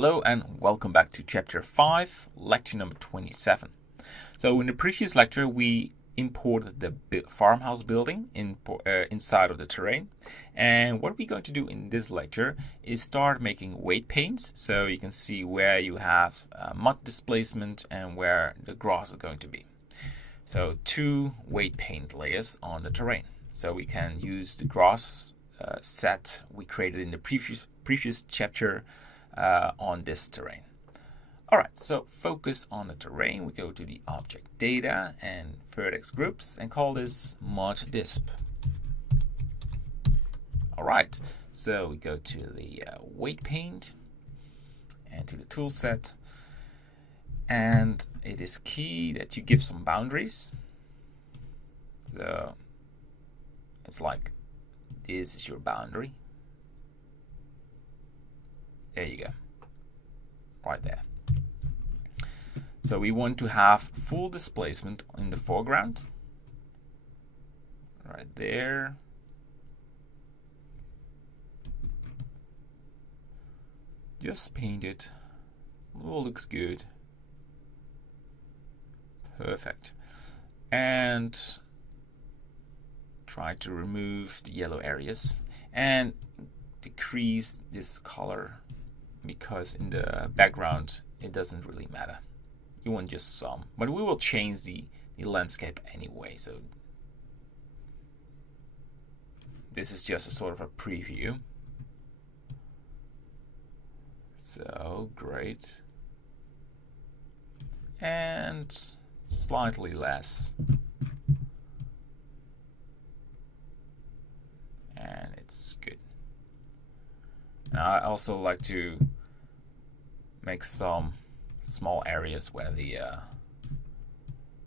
Hello and welcome back to Chapter 5, Lecture number 27. So in the previous lecture we imported the farmhouse building inside of the terrain. And what we're going to do in this lecture is start making weight paints. So you can see where you have mud displacement and where the grass is going to be. So two weight paint layers on the terrain. So we can use the grass set we created in the previous chapter on this terrain. Alright, so focus on the terrain. We go to the object data and vertex groups and call this mud disp. Alright, so we go to the weight paint and to the tool set, and it is key that you give some boundaries. So it's like this is your boundary. There you go, right there. So we want to have full displacement in the foreground, right there. Just paint it. All looks good. Perfect. And try to remove the yellow areas and decrease this color, because in the background it doesn't really matter. You want just some, but we will change the landscape anyway, so this is just a sort of a preview. So great. And slightly less, and it's good. Now I also like to make some small areas where the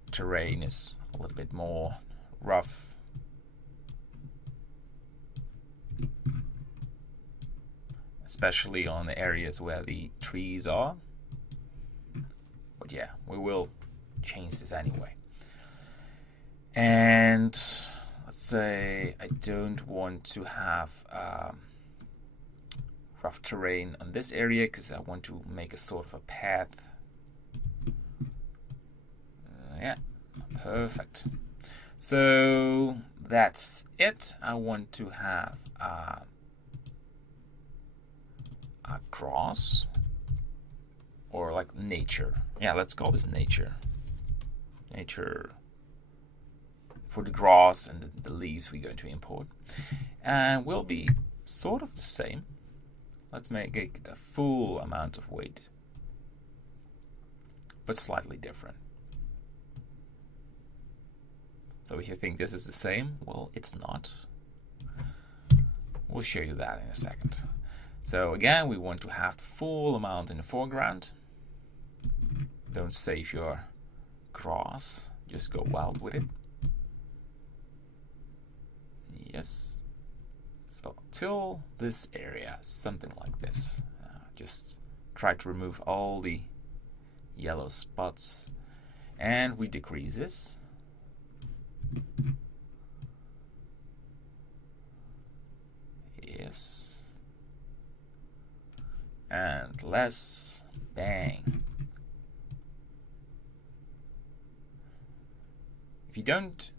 terrain is a little bit more rough. Especially on the areas where the trees are. But yeah, we will change this anyway. And let's say I don't want to have rough terrain on this area because I want to make a sort of a path. Yeah, perfect. So that's it. I want to have a grass, or like nature. Yeah, let's call this nature. Nature for the grass and the leaves we're going to import. And will be sort of the same. Let's make it a full amount of weight, but slightly different. So if you think this is the same, well, it's not. We'll show you that in a second. So again, we want to have the full amount in the foreground. Don't save your grass, just go wild with it. Yes. So till this area, something like this. Just try to remove all the yellow spots, and we decrease this. Yes. And less. Bang. If you don't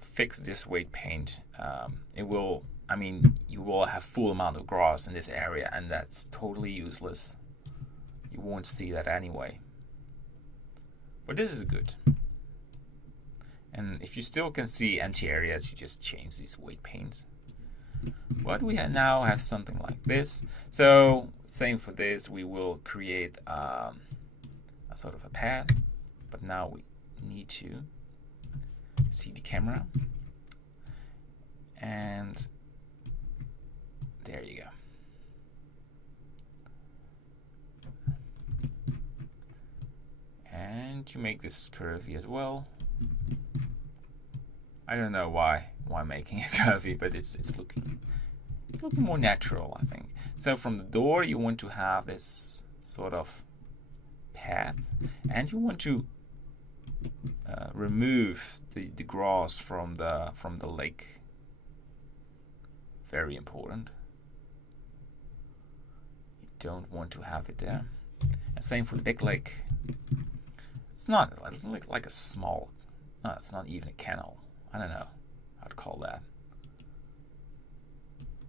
fix this weight paint, it will, you will have full amount of grass in this area, and that's totally useless. You won't see that anyway. But this is good. And if you still can see empty areas, you just change these weight paints. But we now have something like this. So same for this, we will create a sort of a path. But now we need to see the camera. And there you go. And you make this curvy as well. I don't know why making it curvy, but it's looking more natural, I think. So from the door you want to have this sort of path, and you want to remove the grass from the lake. Very important. You don't want to have it there. And same for the big lake. It's not like a small, no, it's not even a canal. I don't know how to call that.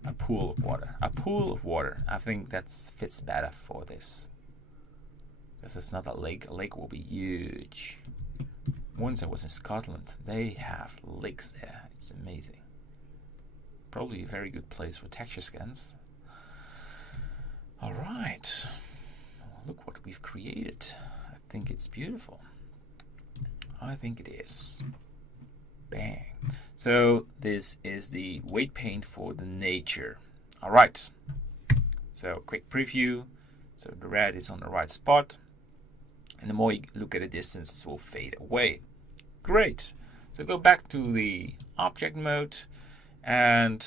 A pool of water. A pool of water. I think that fits better for this. Because it's not a lake. A lake will be huge. Once I was in Scotland, they have lakes there. It's amazing. Probably a very good place for texture scans. Alright. Look what we've created. I think it's beautiful. I think it is. Bang. So this is the weight paint for the nature. Alright. So quick preview. So the red is on the right spot. And the more you look at the distance, it will fade away. Great. So go back to the object mode. And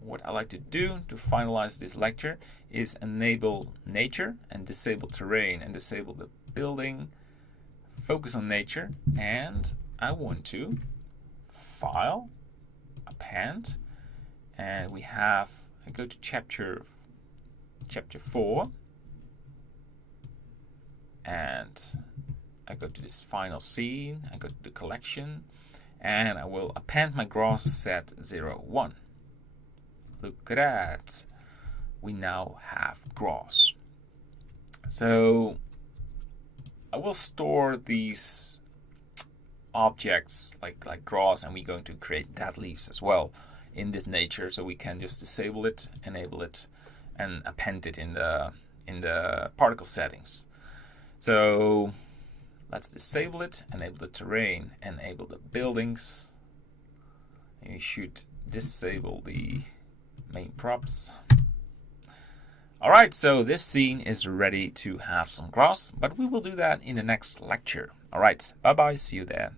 what I like to do to finalize this lecture is enable nature and disable terrain and disable the building. Focus on nature. And I want to file, append, and we have, I go to chapter 4, and I go to this final scene, I go to the collection, and I will append my grass set 01. Look at that. We now have grass. So I will store these objects like grass, and we're going to create dead leaves as well in this nature, so we can just disable it, enable it, and append it in the particle settings. So let's disable it, enable the terrain, enable the buildings, and you should disable the main props. Alright, so this scene is ready to have some grass, but we will do that in the next lecture. Alright, bye bye, see you there.